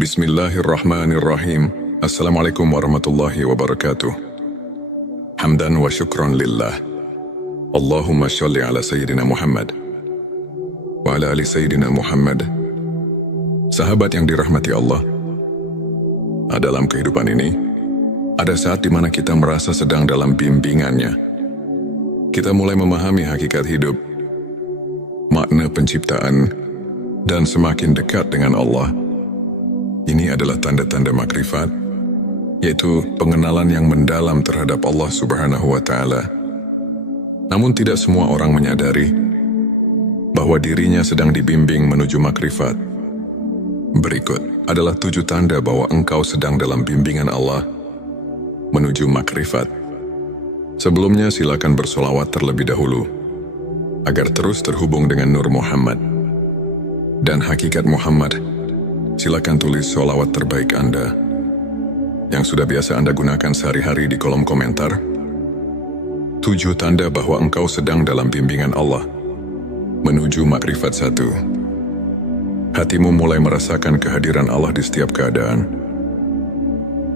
Bismillahirrahmanirrahim. Assalamualaikum warahmatullahi wabarakatuh. Hamdan wa syukran lillah. Allahumma sholli ala Sayyidina Muhammad wa ala ali Sayyidina Muhammad. Sahabat yang dirahmati Allah, dalam kehidupan ini, ada saat di mana kita merasa sedang dalam bimbingannya. Kita mulai memahami hakikat hidup, makna penciptaan, dan semakin dekat dengan Allah. Ini adalah tanda-tanda makrifat, yaitu pengenalan yang mendalam terhadap Allah Subhanahu wa Ta'ala. Namun tidak semua orang menyadari bahwa dirinya sedang dibimbing menuju makrifat. Berikut adalah 7 tanda bahwa engkau sedang dalam bimbingan Allah menuju makrifat. Sebelumnya silakan bersolawat terlebih dahulu agar terus terhubung dengan Nur Muhammad dan hakikat Muhammad. Silakan tulis sholawat terbaik Anda yang sudah biasa Anda gunakan sehari-hari di kolom komentar. 7 tanda bahwa engkau sedang dalam bimbingan Allah menuju makrifat 1. Hatimu mulai merasakan kehadiran Allah di setiap keadaan.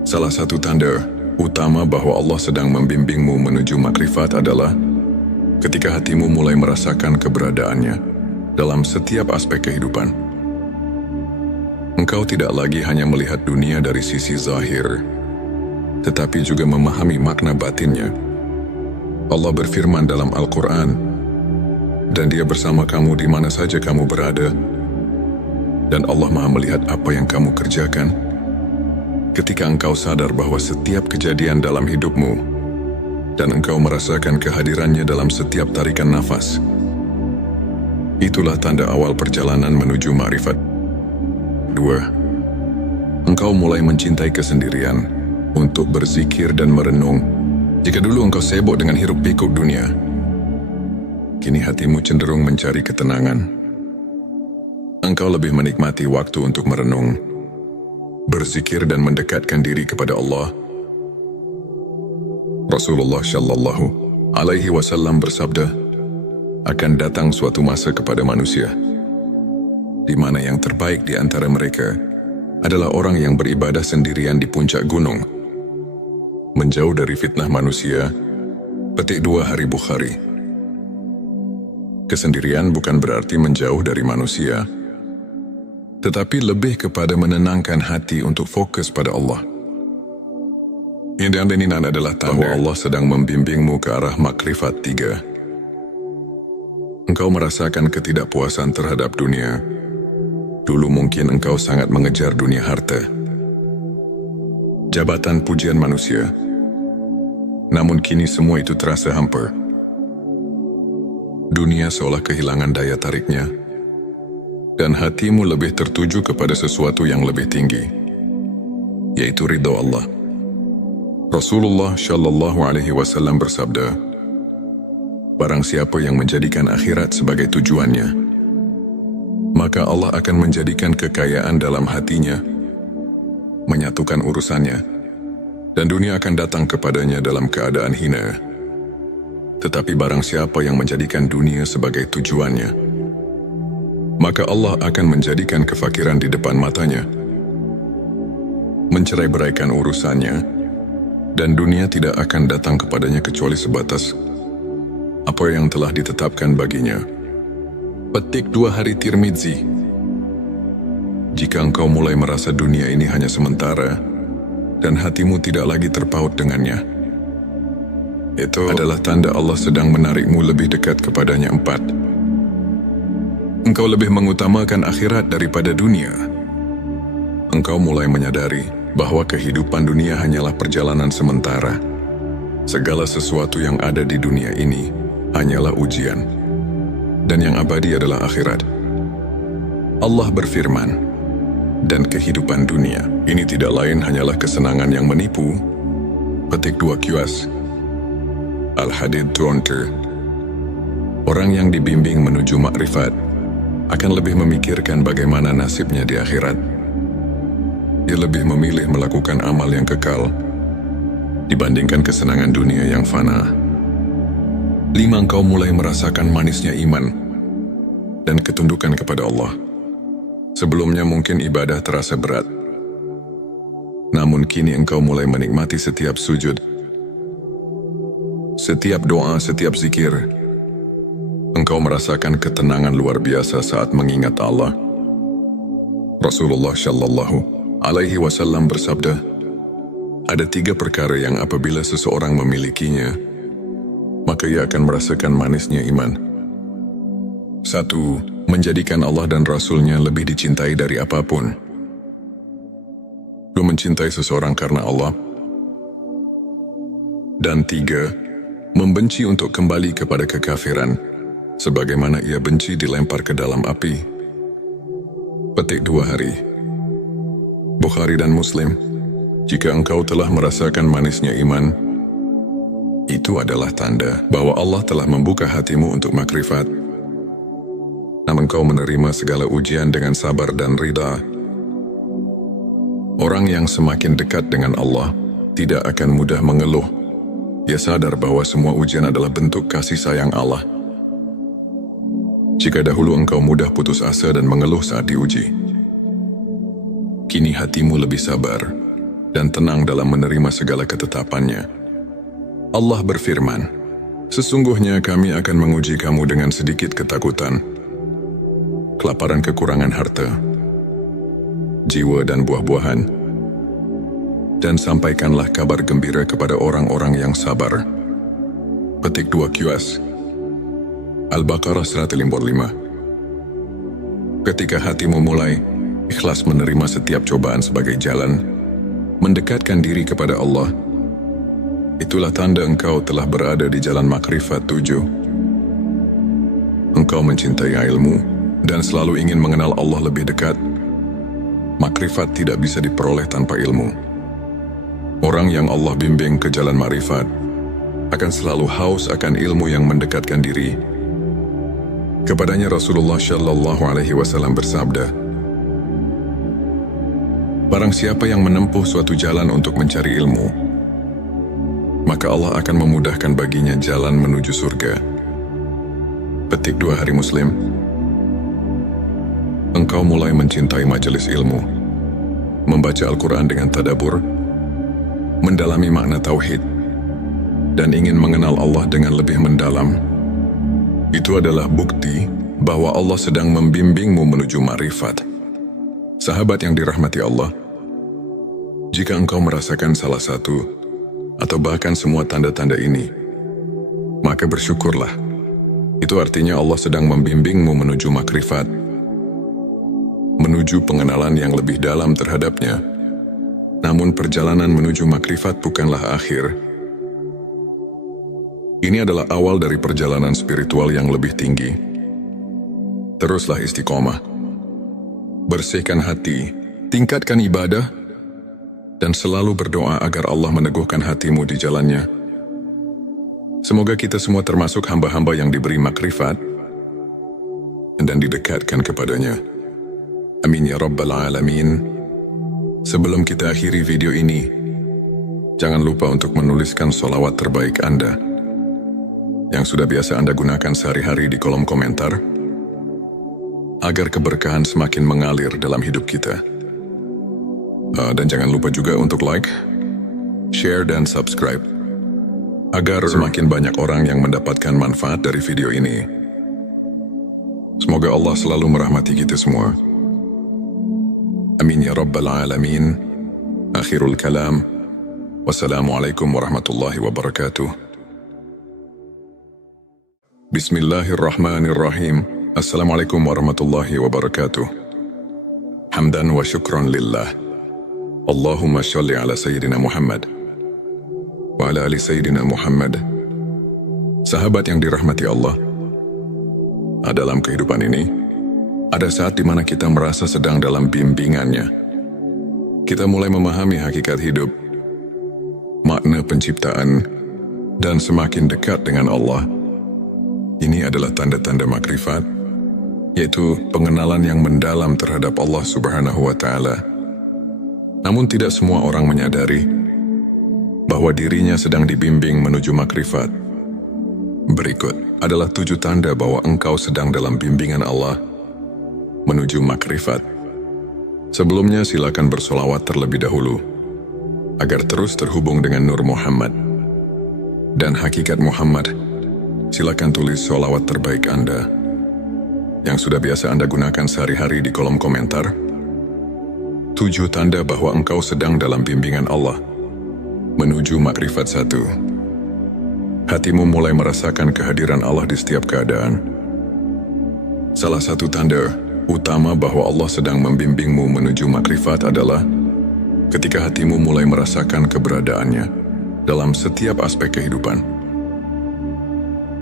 Salah satu tanda utama bahwa Allah sedang membimbingmu menuju makrifat adalah ketika hatimu mulai merasakan keberadaannya dalam setiap aspek kehidupan. Engkau tidak lagi hanya melihat dunia dari sisi zahir, tetapi juga memahami makna batinnya. Allah berfirman dalam Al-Quran, dan Dia bersama kamu di mana saja kamu berada, dan Allah Maha melihat apa yang kamu kerjakan. Ketika engkau sadar bahwa setiap kejadian dalam hidupmu, dan engkau merasakan kehadirannya dalam setiap tarikan nafas, itulah tanda awal perjalanan menuju makrifat. 2. Engkau mulai mencintai kesendirian untuk berzikir dan merenung. Jika dulu engkau sibuk dengan hiruk-pikuk dunia, kini hatimu cenderung mencari ketenangan. Engkau lebih menikmati waktu untuk merenung, berzikir dan mendekatkan diri kepada Allah. Rasulullah Shallallahu Alaihi Wasallam bersabda, akan datang suatu masa kepada manusia di mana yang terbaik di antara mereka adalah orang yang beribadah sendirian di puncak gunung, menjauh dari fitnah manusia. Petik 2 Hari Bukhari. Kesendirian bukan berarti menjauh dari manusia, tetapi lebih kepada menenangkan hati untuk fokus pada Allah. Ini adalah tanda Allah sedang membimbingmu ke arah makrifat 3. Engkau merasakan ketidakpuasan terhadap dunia. Dulu mungkin engkau sangat mengejar dunia harta, jabatan, pujian manusia. Namun kini semua itu terasa hampa. Dunia seolah kehilangan daya tariknya, dan hatimu lebih tertuju kepada sesuatu yang lebih tinggi, yaitu ridha Allah. Rasulullah Shallallahu Alaihi Wasallam bersabda, barang siapa yang menjadikan akhirat sebagai tujuannya, maka Allah akan menjadikan kekayaan dalam hatinya, menyatukan urusannya, dan dunia akan datang kepadanya dalam keadaan hina. Tetapi barang siapa yang menjadikan dunia sebagai tujuannya, maka Allah akan menjadikan kefakiran di depan matanya, mencerai-beraikan urusannya, dan dunia tidak akan datang kepadanya kecuali sebatas apa yang telah ditetapkan baginya. Petik 2 Hari Tirmidzi. Jika engkau mulai merasa dunia ini hanya sementara, dan hatimu tidak lagi terpaut dengannya, itu adalah tanda Allah sedang menarikmu lebih dekat kepadanya. 4. Engkau lebih mengutamakan akhirat daripada dunia. Engkau mulai menyadari bahwa kehidupan dunia hanyalah perjalanan sementara. Segala sesuatu yang ada di dunia ini hanyalah ujian, dan yang abadi adalah akhirat. Allah berfirman, dan kehidupan dunia ini tidak lain hanyalah kesenangan yang menipu. Petik 2 QS. Al-Hadid 20. Orang yang dibimbing menuju makrifat akan lebih memikirkan bagaimana nasibnya di akhirat. Dia lebih memilih melakukan amal yang kekal dibandingkan kesenangan dunia yang fana. 5. Engkau mulai merasakan manisnya iman dan ketundukan kepada Allah. Sebelumnya mungkin ibadah terasa berat, Namun kini engkau mulai menikmati setiap sujud, setiap doa, setiap zikir. Engkau merasakan ketenangan luar biasa saat mengingat Allah. Rasulullah Shallallahu Alaihi Wasallam bersabda, ada 3 perkara yang apabila seseorang memilikinya, maka ia akan merasakan manisnya iman. 1. Menjadikan Allah dan Rasul-Nya lebih dicintai dari apapun. 2. Mencintai seseorang karena Allah. Dan 3. Membenci untuk kembali kepada kekafiran, sebagaimana ia benci dilempar ke dalam api. Petik 2 hari. Bukhari dan Muslim. Jika engkau telah merasakan manisnya iman, itu adalah tanda bahwa Allah telah membuka hatimu untuk makrifat. Namun engkau menerima segala ujian dengan sabar dan ridha. Orang yang semakin dekat dengan Allah tidak akan mudah mengeluh. Ia sadar bahwa semua ujian adalah bentuk kasih sayang Allah. Jika dahulu engkau mudah putus asa dan mengeluh saat diuji, kini hatimu lebih sabar dan tenang dalam menerima segala ketetapannya. Allah berfirman, sesungguhnya kami akan menguji kamu dengan sedikit ketakutan, kelaparan, kekurangan harta, jiwa dan buah-buahan, dan sampaikanlah kabar gembira kepada orang-orang yang sabar. Petik 2 QS Al-Baqarah 155. Ketika hatimu mulai ikhlas menerima setiap cobaan sebagai jalan mendekatkan diri kepada Allah, itulah tanda engkau telah berada di jalan makrifat 7. Engkau mencintai ilmu dan selalu ingin mengenal Allah lebih dekat. Makrifat tidak bisa diperoleh tanpa ilmu. Orang yang Allah bimbing ke jalan makrifat akan selalu haus akan ilmu yang mendekatkan diri. Kepadanya Rasulullah Shallallahu Alaihi Wasallam bersabda, barang siapa yang menempuh suatu jalan untuk mencari ilmu, maka Allah akan memudahkan baginya jalan menuju surga. Petik 2 hari Muslim. Engkau mulai mencintai majelis ilmu, membaca Al-Quran dengan tadabbur, mendalami makna tauhid, dan ingin mengenal Allah dengan lebih mendalam. Itu adalah bukti bahwa Allah sedang membimbingmu menuju ma'rifat. Sahabat yang dirahmati Allah, jika engkau merasakan salah satu atau bahkan semua tanda-tanda ini, maka bersyukurlah. Itu artinya Allah sedang membimbingmu menuju makrifat, menuju pengenalan yang lebih dalam terhadapnya. Namun perjalanan menuju makrifat bukanlah akhir. Ini adalah awal dari perjalanan spiritual yang lebih tinggi. Teruslah istiqomah. Bersihkan hati, tingkatkan ibadah, dan selalu berdoa agar Allah meneguhkan hatimu di jalannya. Semoga kita semua termasuk hamba-hamba yang diberi makrifat dan didekatkan kepadanya. Amin ya Rabbal Alamin. Sebelum kita akhiri video ini, jangan lupa untuk menuliskan sholawat terbaik Anda yang sudah biasa Anda gunakan sehari-hari di kolom komentar, agar keberkahan semakin mengalir dalam hidup kita. Dan jangan lupa juga untuk like, share, dan subscribe, agar semakin banyak orang yang mendapatkan manfaat dari video ini. Semoga Allah selalu merahmati kita semua. Amin ya Rabbal Alamin. Akhirul kalam. Wassalamualaikum warahmatullahi wabarakatuh. Bismillahirrahmanirrahim. Assalamualaikum warahmatullahi wabarakatuh. Hamdan wa syukran lillah. Allahumma sholli ala Sayyidina Muhammad wa ala ali Sayyidina Muhammad. Sahabat yang dirahmati Allah, dalam kehidupan ini, ada saat di mana kita merasa sedang dalam bimbingannya. Kita mulai memahami hakikat hidup, makna penciptaan, dan semakin dekat dengan Allah. Ini adalah tanda-tanda makrifat, yaitu pengenalan yang mendalam terhadap Allah Subhanahu wa Ta'ala. Namun tidak semua orang menyadari bahwa dirinya sedang dibimbing menuju makrifat. Berikut adalah 7 tanda bahwa engkau sedang dalam bimbingan Allah menuju makrifat. Sebelumnya silakan bersolawat terlebih dahulu agar terus terhubung dengan Nur Muhammad dan hakikat Muhammad, silakan tulis sholawat terbaik Anda yang sudah biasa Anda gunakan sehari-hari di kolom komentar. 7 tanda bahwa engkau sedang dalam bimbingan Allah menuju makrifat 1. Hatimu mulai merasakan kehadiran Allah di setiap keadaan. Salah satu tanda utama bahwa Allah sedang membimbingmu menuju makrifat adalah ketika hatimu mulai merasakan keberadaannya dalam setiap aspek kehidupan.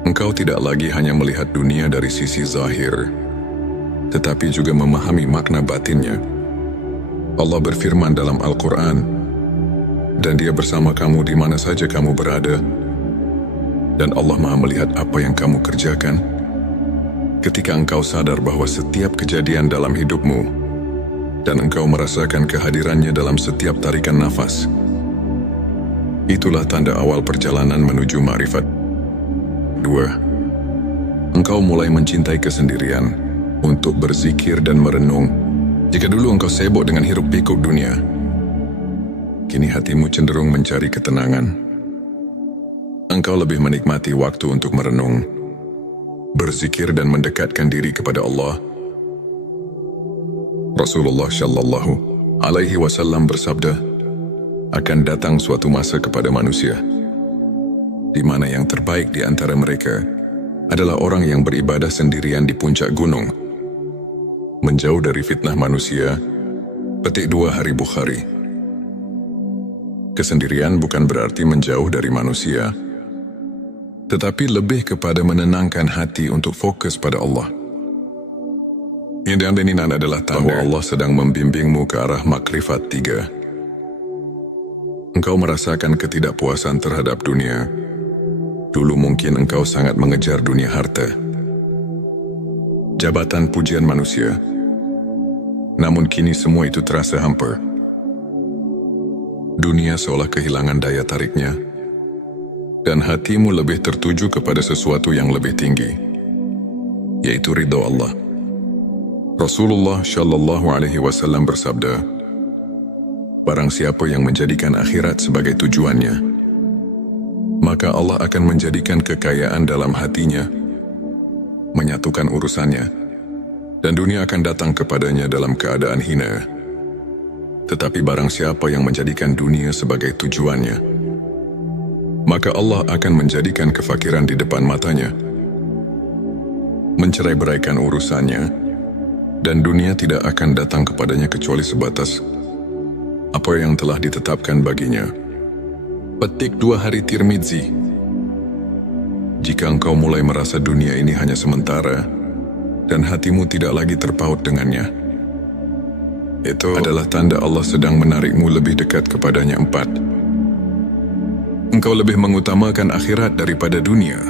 Engkau tidak lagi hanya melihat dunia dari sisi zahir, tetapi juga memahami makna batinnya. Allah berfirman dalam Al-Quran, dan Dia bersama kamu di mana saja kamu berada, dan Allah Maha melihat apa yang kamu kerjakan. Ketika engkau sadar bahwa setiap kejadian dalam hidupmu, dan engkau merasakan kehadirannya dalam setiap tarikan nafas, itulah tanda awal perjalanan menuju makrifat. 2. Engkau mulai mencintai kesendirian untuk berzikir dan merenung. Jika dulu engkau sibuk dengan hiruk-pikuk dunia, kini hatimu cenderung mencari ketenangan. Engkau lebih menikmati waktu untuk merenung, berzikir dan mendekatkan diri kepada Allah. Rasulullah Shallallahu Alaihi Wasallam bersabda, akan datang suatu masa kepada manusia di mana yang terbaik di antara mereka adalah orang yang beribadah sendirian di puncak gunung, menjauh dari fitnah manusia. Petik 2 Hari Bukhari. Kesendirian bukan berarti menjauh dari manusia, tetapi lebih kepada menenangkan hati untuk fokus pada Allah. Yang diaminin adalah tahu Allah sedang membimbingmu ke arah makrifat 3. Engkau merasakan ketidakpuasan terhadap dunia. Dulu mungkin engkau sangat mengejar dunia harta, jabatan, pujian manusia. Namun kini semua itu terasa hampa. Dunia seolah kehilangan daya tariknya, dan hatimu lebih tertuju kepada sesuatu yang lebih tinggi, yaitu ridha Allah. Rasulullah Shallallahu Alaihi Wasallam bersabda, barang siapa yang menjadikan akhirat sebagai tujuannya, maka Allah akan menjadikan kekayaan dalam hatinya, menyatukan urusannya, dan dunia akan datang kepadanya dalam keadaan hina. Tetapi barang siapa yang menjadikan dunia sebagai tujuannya, maka Allah akan menjadikan kefakiran di depan matanya, mencerai-beraikan urusannya, dan dunia tidak akan datang kepadanya kecuali sebatas apa yang telah ditetapkan baginya. Petik 2 Hari Tirmidzi. Jika engkau mulai merasa dunia ini hanya sementara, dan hatimu tidak lagi terpaut dengannya, itu adalah tanda Allah sedang menarikmu lebih dekat kepadanya. 4. Engkau lebih mengutamakan akhirat daripada dunia.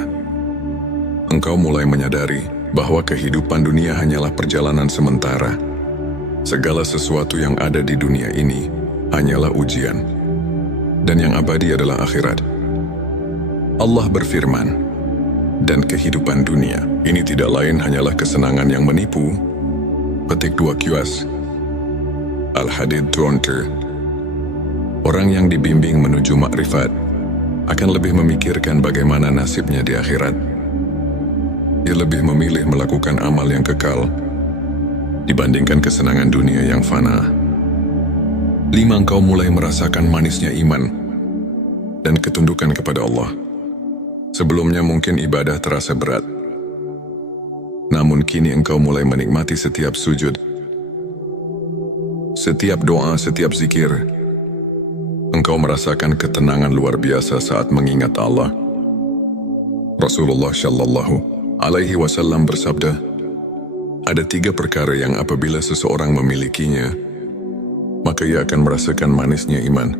Engkau mulai menyadari bahwa kehidupan dunia hanyalah perjalanan sementara. Segala sesuatu yang ada di dunia ini hanyalah ujian, dan yang abadi adalah akhirat. Allah berfirman, dan kehidupan dunia ini tidak lain hanyalah kesenangan yang menipu. Petik 2 QS. Al-Hadid 20. Orang yang dibimbing menuju makrifat akan lebih memikirkan bagaimana nasibnya di akhirat. Dia lebih memilih melakukan amal yang kekal dibandingkan kesenangan dunia yang fana. 5. Engkau mulai merasakan manisnya iman dan ketundukan kepada Allah. Sebelumnya mungkin ibadah terasa berat, namun kini engkau mulai menikmati setiap sujud, setiap doa, setiap zikir. Engkau merasakan ketenangan luar biasa saat mengingat Allah. Rasulullah Shallallahu Alaihi Wasallam bersabda, ada 3 perkara yang apabila seseorang memilikinya, maka ia akan merasakan manisnya iman.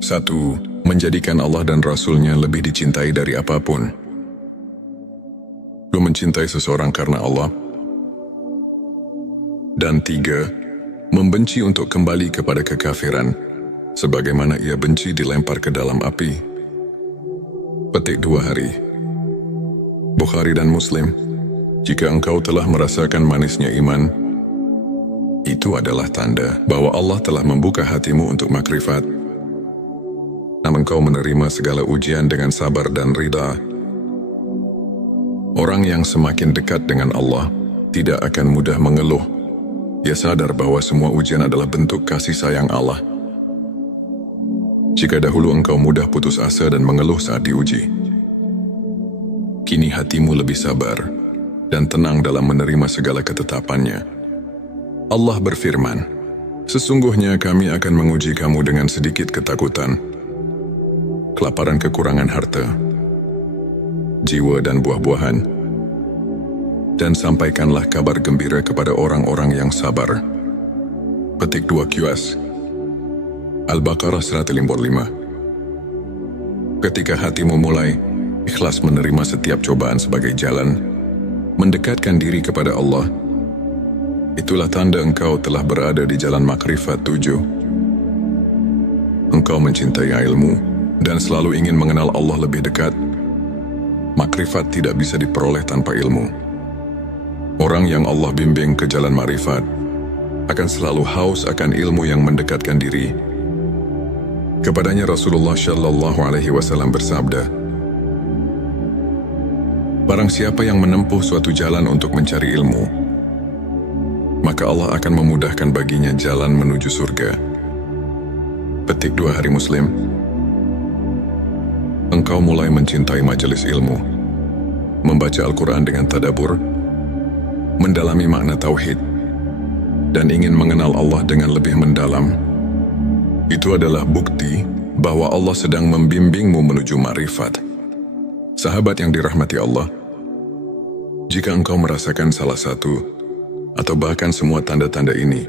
1. Menjadikan Allah dan Rasul-Nya lebih dicintai dari apapun. 2. Mencintai seseorang karena Allah. Dan 3. Membenci untuk kembali kepada kekafiran, sebagaimana ia benci dilempar ke dalam api. Petik 2 Hari. Bukhari dan Muslim. Jika engkau telah merasakan manisnya iman, Itu adalah tanda bahwa Allah telah membuka hatimu untuk makrifat. Namun kau menerima segala ujian dengan sabar dan ridha. Orang yang semakin dekat dengan Allah tidak akan mudah mengeluh. Dia sadar bahwa semua ujian adalah bentuk kasih sayang Allah. Jika dahulu engkau mudah putus asa dan mengeluh saat diuji, kini hatimu lebih sabar dan tenang dalam menerima segala ketetapannya. Allah berfirman, "Sesungguhnya kami akan menguji kamu dengan sedikit ketakutan, kelaparan kekurangan harta, jiwa dan buah-buahan, dan sampaikanlah kabar gembira kepada orang-orang yang sabar." Petik 2 QS Al-Baqarah 155. Ketika hatimu mulai ikhlas menerima setiap cobaan sebagai jalan mendekatkan diri kepada Allah, itulah tanda engkau telah berada di jalan makrifat 7. Engkau mencintai ilmu dan selalu ingin mengenal Allah lebih dekat. Makrifat tidak bisa diperoleh tanpa ilmu. Orang yang Allah bimbing ke jalan makrifat akan selalu haus akan ilmu yang mendekatkan diri. Kepadanya Rasulullah Shallallahu Alaihi Wasallam bersabda, "Barang siapa yang menempuh suatu jalan untuk mencari ilmu, maka Allah akan memudahkan baginya jalan menuju surga." Petik 2 Hari Muslim. Engkau mulai mencintai majelis ilmu, membaca Al-Quran dengan tadabbur, mendalami makna tauhid, dan ingin mengenal Allah dengan lebih mendalam. Itu adalah bukti bahwa Allah sedang membimbingmu menuju ma'rifat. Sahabat yang dirahmati Allah, jika engkau merasakan salah satu atau bahkan semua tanda-tanda ini,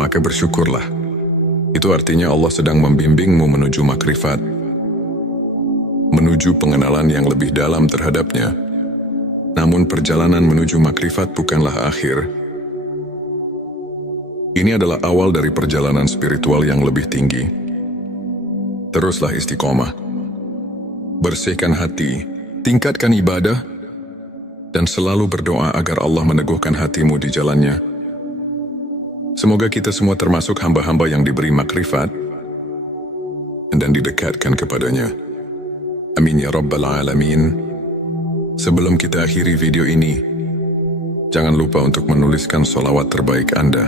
maka bersyukurlah. Itu artinya Allah sedang membimbingmu menuju makrifat, menuju pengenalan yang lebih dalam terhadapnya. Namun perjalanan menuju makrifat bukanlah akhir. Ini adalah awal dari perjalanan spiritual yang lebih tinggi. Teruslah istiqomah. Bersihkan hati, tingkatkan ibadah, dan selalu berdoa agar Allah meneguhkan hatimu di jalannya. Semoga kita semua termasuk hamba-hamba yang diberi makrifat dan didekatkan kepadanya. Amin ya Rabbal Alamin. Sebelum kita akhiri video ini, jangan lupa untuk menuliskan sholawat terbaik Anda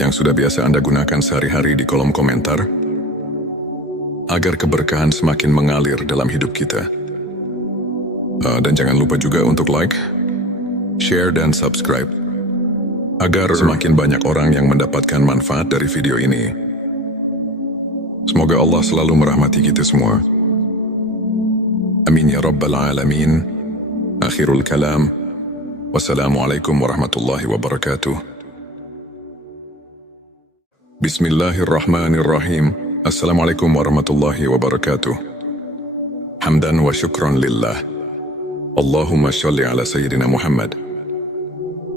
yang sudah biasa Anda gunakan sehari-hari di kolom komentar, agar keberkahan semakin mengalir dalam hidup kita. Dan jangan lupa juga untuk like, share, dan subscribe, agar semakin banyak orang yang mendapatkan manfaat dari video ini. Semoga Allah selalu merahmati kita semua. Amin ya Rabbal Alamin. Akhirul kalam. Wassalamualaikum warahmatullahi wabarakatuh. Bismillahirrahmanirrahim. Assalamualaikum warahmatullahi wabarakatuh. Hamdan wa syukran lillah. Allahumma sholli ala Sayyidina Muhammad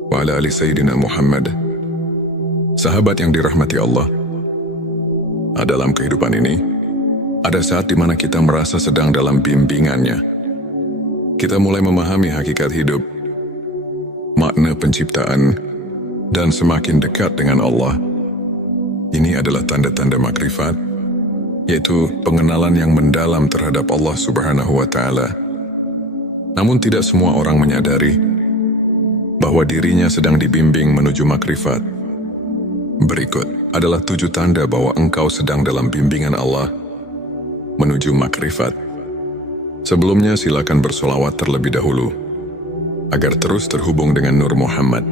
wa ala ali Sayyidina Muhammad. Sahabat yang dirahmati Allah, dalam kehidupan ini, ada saat di mana kita merasa sedang dalam bimbingannya. Kita mulai memahami hakikat hidup, makna penciptaan, dan semakin dekat dengan Allah. Ini adalah tanda-tanda makrifat, yaitu pengenalan yang mendalam terhadap Allah Subhanahu wa Ta'ala. Namun tidak semua orang menyadari bahwa dirinya sedang dibimbing menuju makrifat. Berikut adalah 7 tanda bahwa engkau sedang dalam bimbingan Allah menuju makrifat. Sebelumnya silakan bersolawat terlebih dahulu, agar terus terhubung dengan Nur Muhammad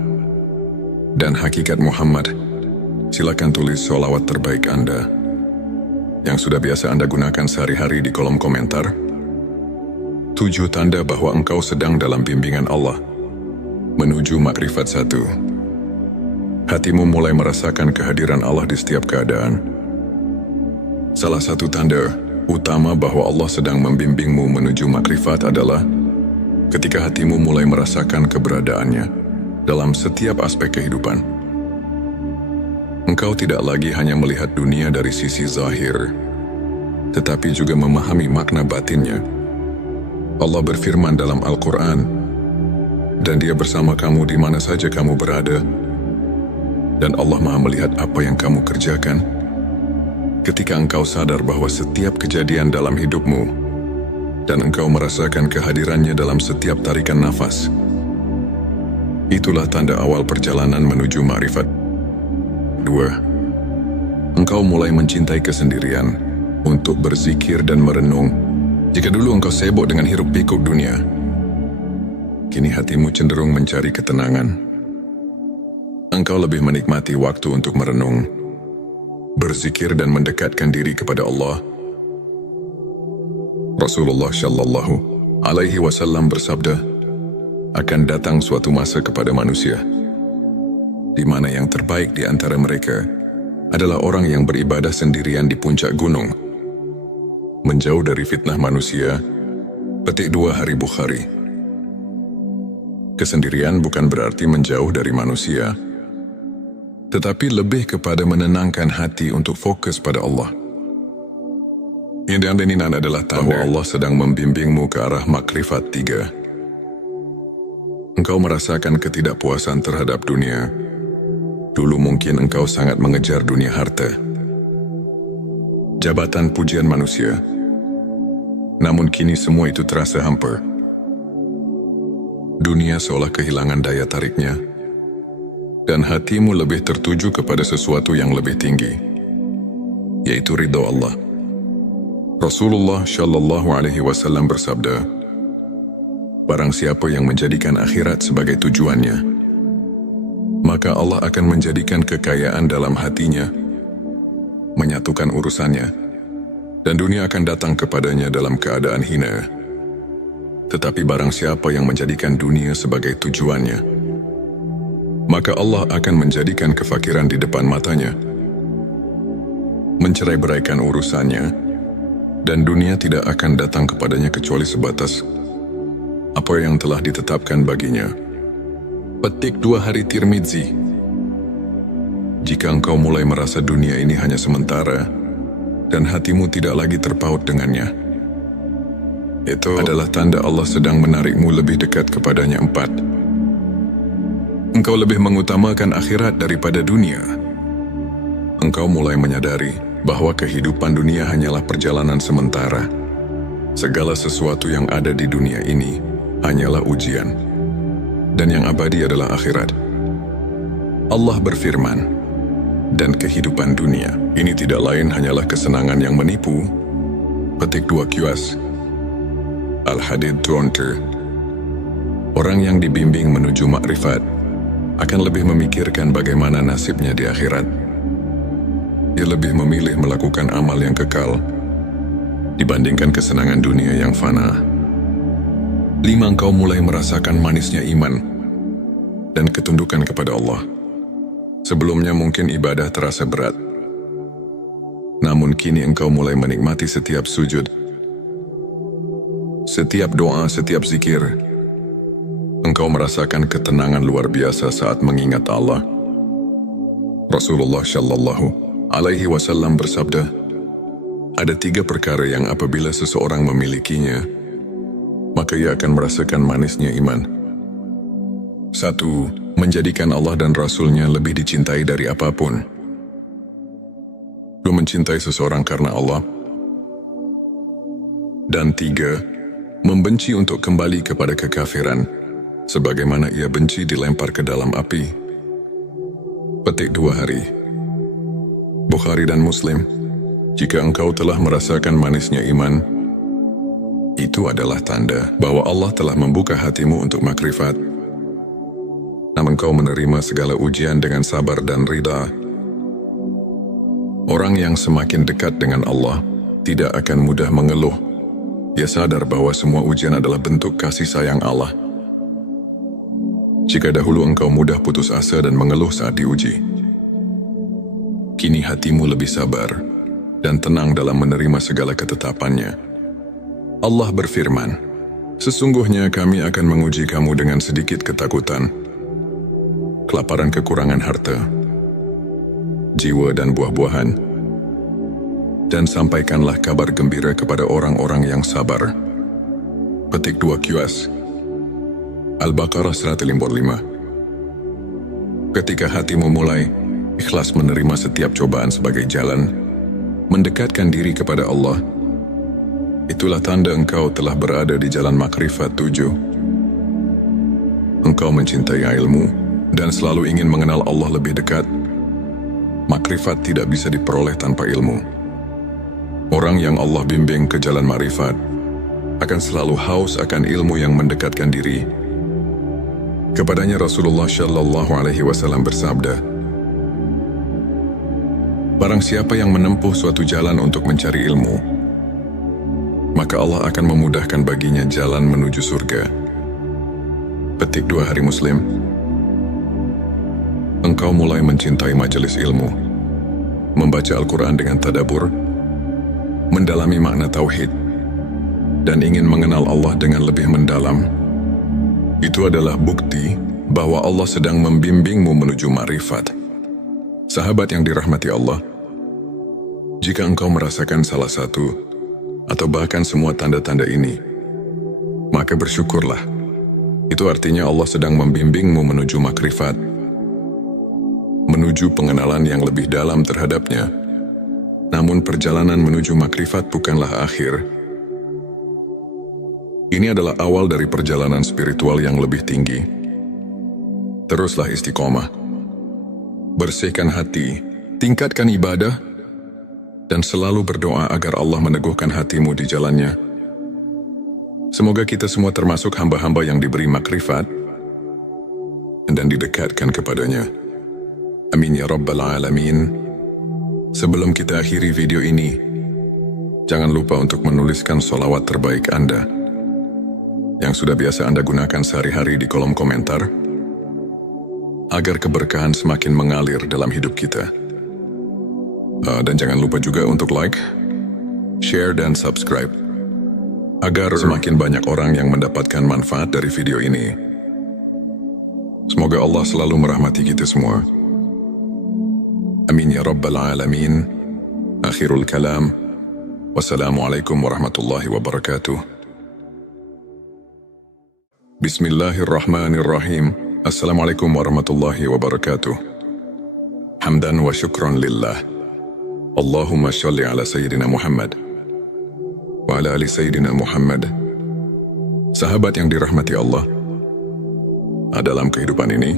dan hakikat Muhammad. Silakan tulis sholawat terbaik Anda yang sudah biasa Anda gunakan sehari-hari di kolom komentar. 7 tanda bahwa engkau sedang dalam bimbingan Allah menuju makrifat 1. Hatimu mulai merasakan kehadiran Allah di setiap keadaan. Salah satu tanda utama bahwa Allah sedang membimbingmu menuju makrifat adalah ketika hatimu mulai merasakan keberadaannya dalam setiap aspek kehidupan. Engkau tidak lagi hanya melihat dunia dari sisi zahir, tetapi juga memahami makna batinnya. Allah berfirman dalam Al-Quran, "Dan Dia bersama kamu di mana saja kamu berada, Dan Allah Maha melihat apa yang kamu kerjakan. Ketika engkau sadar bahwa setiap kejadian dalam hidupmu dan engkau merasakan kehadirannya dalam setiap tarikan nafas, itulah tanda awal perjalanan menuju ma'rifat. 2. Engkau mulai mencintai kesendirian untuk berzikir dan merenung. Jika dulu engkau sibuk dengan hiruk-pikuk dunia, kini hatimu cenderung mencari ketenangan. Engkau lebih menikmati waktu untuk merenung, berzikir dan mendekatkan diri kepada Allah. Rasulullah Shallallahu Alaihi Wasallam bersabda, akan datang suatu masa kepada manusia, di mana yang terbaik di antara mereka adalah orang yang beribadah sendirian di puncak gunung, menjauh dari fitnah manusia. Petik 2 Hari Bukhari. Kesendirian bukan berarti menjauh dari manusia, tetapi lebih kepada menenangkan hati untuk fokus pada Allah. Yang ini adalah tanda Allah sedang membimbingmu ke arah makrifat 3. Engkau merasakan ketidakpuasan terhadap dunia. Dulu mungkin engkau sangat mengejar dunia harta, jabatan, pujian manusia. Namun kini semua itu terasa hampa. Dunia seolah kehilangan daya tariknya, dan hatimu lebih tertuju kepada sesuatu yang lebih tinggi, yaitu ridha Allah. Rasulullah Shallallahu Alaihi Wasallam bersabda, barang siapa yang menjadikan akhirat sebagai tujuannya, maka Allah akan menjadikan kekayaan dalam hatinya, menyatukan urusannya, dan dunia akan datang kepadanya dalam keadaan hina. Tetapi barang siapa yang menjadikan dunia sebagai tujuannya, maka Allah akan menjadikan kefakiran di depan matanya, mencerai-beraikan urusannya, dan dunia tidak akan datang kepadanya kecuali sebatas apa yang telah ditetapkan baginya. Petik 2 Hari Tirmidzi. Jika engkau mulai merasa dunia ini hanya sementara, dan hatimu tidak lagi terpaut dengannya, itu adalah tanda Allah sedang menarikmu lebih dekat kepadanya. 4. Engkau lebih mengutamakan akhirat daripada dunia. Engkau mulai menyadari bahwa kehidupan dunia hanyalah perjalanan sementara. Segala sesuatu yang ada di dunia ini hanyalah ujian, dan yang abadi adalah akhirat. Allah berfirman, dan kehidupan dunia ini tidak lain hanyalah kesenangan yang menipu. Petik 2 QS Al-Hadid 20. Orang yang dibimbing menuju makrifat akan lebih memikirkan bagaimana nasibnya di akhirat. Dia lebih memilih melakukan amal yang kekal dibandingkan kesenangan dunia yang fana. 5. Engkau mulai merasakan manisnya iman dan ketundukan kepada Allah. Sebelumnya mungkin ibadah terasa berat, namun kini engkau mulai menikmati setiap sujud, setiap doa, setiap zikir. Engkau merasakan ketenangan luar biasa saat mengingat Allah. Rasulullah Shallallahu Alaihi Wasallam bersabda, ada 3 perkara yang apabila seseorang memilikinya, maka ia akan merasakan manisnya iman. 1. Menjadikan Allah dan Rasul-Nya lebih dicintai dari apapun. 2. Mencintai seseorang karena Allah. Dan 3. Membenci untuk kembali kepada kekafiran, sebagaimana ia benci dilempar ke dalam api. Petik 2 Hari Bukhari dan Muslim. Jika engkau telah merasakan manisnya iman, itu adalah tanda bahwa Allah telah membuka hatimu untuk makrifat. Namun engkau menerima segala ujian dengan sabar dan ridha. Orang yang semakin dekat dengan Allah tidak akan mudah mengeluh. Dia sadar bahwa semua ujian adalah bentuk kasih sayang Allah. Jika dahulu engkau mudah putus asa dan mengeluh saat diuji, kini hatimu lebih sabar dan tenang dalam menerima segala ketetapannya. Allah berfirman, sesungguhnya kami akan menguji kamu dengan sedikit ketakutan, kelaparan, kekurangan harta, jiwa dan buah-buahan, dan sampaikanlah kabar gembira kepada orang-orang yang sabar. Petik 2 QS Al-Baqarah 155. Ketika hatimu mulai ikhlas menerima setiap cobaan sebagai jalan mendekatkan diri kepada Allah, itulah tanda engkau telah berada di jalan makrifat 7. Engkau mencintai ilmu dan selalu ingin mengenal Allah lebih dekat. Makrifat tidak bisa diperoleh tanpa ilmu. Orang yang Allah bimbing ke jalan makrifat akan selalu haus akan ilmu yang mendekatkan diri. Kepadanya Rasulullah Shallallahu Alaihi Wasallam bersabda, barang siapa yang menempuh suatu jalan untuk mencari ilmu, maka Allah akan memudahkan baginya jalan menuju surga. Petik 2 Hari Muslim. Engkau mulai mencintai majelis ilmu, membaca Al-Quran dengan tadabbur, mendalami makna tauhid, dan ingin mengenal Allah dengan lebih mendalam. Itu adalah bukti bahwa Allah sedang membimbingmu menuju ma'rifat. Sahabat yang dirahmati Allah, jika engkau merasakan salah satu atau bahkan semua tanda-tanda ini, maka bersyukurlah. Itu artinya Allah sedang membimbingmu menuju makrifat, menuju pengenalan yang lebih dalam terhadapnya. Namun perjalanan menuju makrifat bukanlah akhir. Ini adalah awal dari perjalanan spiritual yang lebih tinggi. Teruslah istiqomah. Bersihkan hati, tingkatkan ibadah, dan selalu berdoa agar Allah meneguhkan hatimu di jalannya. Semoga kita semua termasuk hamba-hamba yang diberi makrifat dan didekatkan kepadanya. Amin ya Rabbal Alamin. Sebelum kita akhiri video ini, jangan lupa untuk menuliskan sholawat terbaik Anda yang sudah biasa Anda gunakan sehari-hari di kolom komentar, agar keberkahan semakin mengalir dalam hidup kita. Dan jangan lupa juga untuk like, share, dan subscribe, agar semakin banyak orang yang mendapatkan manfaat dari video ini. Semoga Allah selalu merahmati kita semua. Amin ya Rabbal Alamin. Akhirul kalam. Wassalamualaikum warahmatullahi wabarakatuh. Bismillahirrahmanirrahim. Assalamualaikum warahmatullahi wabarakatuh. Hamdan wa syukran lillah. Allahumma sholli ala Sayyidina Muhammad wa ala ali Sayyidina Muhammad. Sahabat yang dirahmati Allah, dalam kehidupan ini,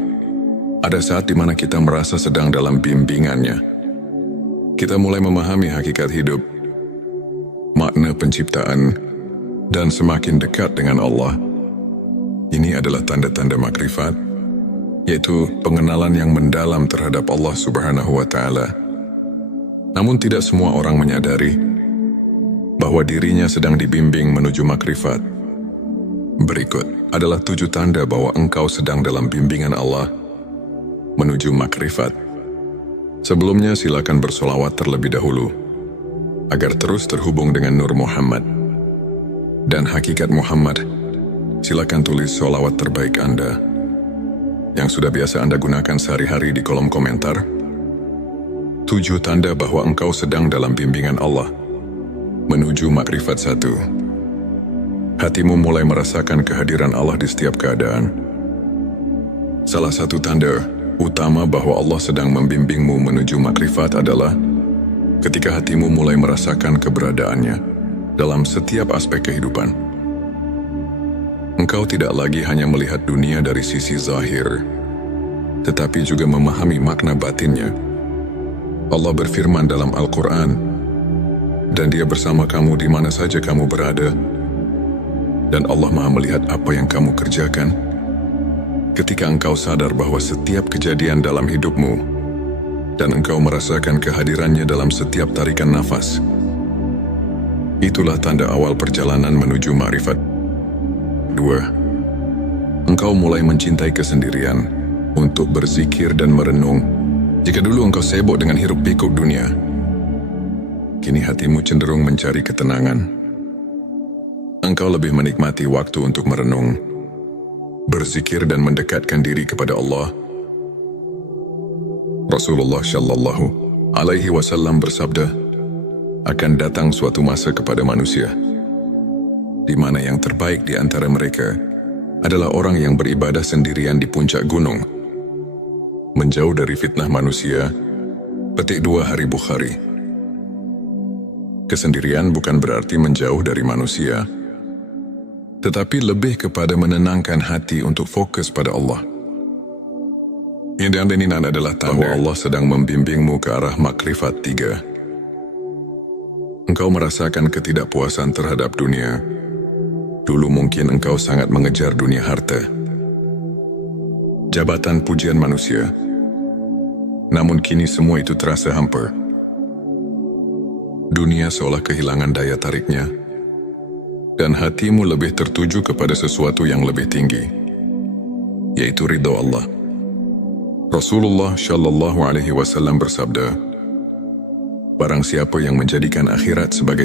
ada saat di mana kita merasa sedang dalam bimbingannya. Kita mulai memahami hakikat hidup, makna penciptaan, dan semakin dekat dengan Allah. Ini adalah tanda-tanda makrifat, yaitu pengenalan yang mendalam terhadap Allah Subhanahu wa Ta'ala. Namun tidak semua orang menyadari bahwa dirinya sedang dibimbing menuju makrifat. Berikut adalah 7 tanda bahwa engkau sedang dalam bimbingan Allah menuju makrifat. Sebelumnya silakan bersolawat terlebih dahulu, agar terus terhubung dengan Nur Muhammad dan hakikat Muhammad. Silakan tulis solawat terbaik Anda yang sudah biasa Anda gunakan sehari-hari di kolom komentar. 7 tanda bahwa engkau sedang dalam bimbingan Allah menuju makrifat 1. Hatimu mulai merasakan kehadiran Allah di setiap keadaan. Salah satu tanda utama bahwa Allah sedang membimbingmu menuju makrifat adalah ketika hatimu mulai merasakan keberadaannya dalam setiap aspek kehidupan. Engkau tidak lagi hanya melihat dunia dari sisi zahir, tetapi juga memahami makna batinnya. Allah berfirman dalam Al-Quran, dan Dia bersama kamu di mana saja kamu berada, dan Allah Maha melihat apa yang kamu kerjakan. Ketika engkau sadar bahwa setiap kejadian dalam hidupmu, dan engkau merasakan kehadirannya dalam setiap tarikan nafas, itulah tanda awal perjalanan menuju ma'rifat. 2. Engkau mulai mencintai kesendirian untuk berzikir dan merenung. Jika dulu engkau sibuk dengan hiruk-pikuk dunia, kini hatimu cenderung mencari ketenangan. Engkau lebih menikmati waktu untuk merenung, berzikir, dan mendekatkan diri kepada Allah. Rasulullah Shallallahu Alaihi Wasallam bersabda, akan datang suatu masa kepada manusia di mana yang terbaik di antara mereka adalah orang yang beribadah sendirian di puncak gunung, menjauh dari fitnah manusia Petik 2 Hari Bukhari. Kesendirian bukan berarti menjauh dari manusia, tetapi lebih kepada menenangkan hati untuk fokus pada Allah. Yang diaminin adalah bahwa Allah sedang membimbingmu ke arah makrifat 3. Engkau merasakan ketidakpuasan terhadap dunia. Dulu mungkin engkau sangat mengejar dunia harta, jabatan, pujian manusia. Namun kini semua itu terasa hampa. Dunia seolah kehilangan daya tariknya, dan hatimu lebih tertuju kepada sesuatu yang lebih tinggi, yaitu ridha Allah. Rasulullah Shallallahu Alaihi Wasallam bersabda, barang siapa yang menjadikan akhirat sebagai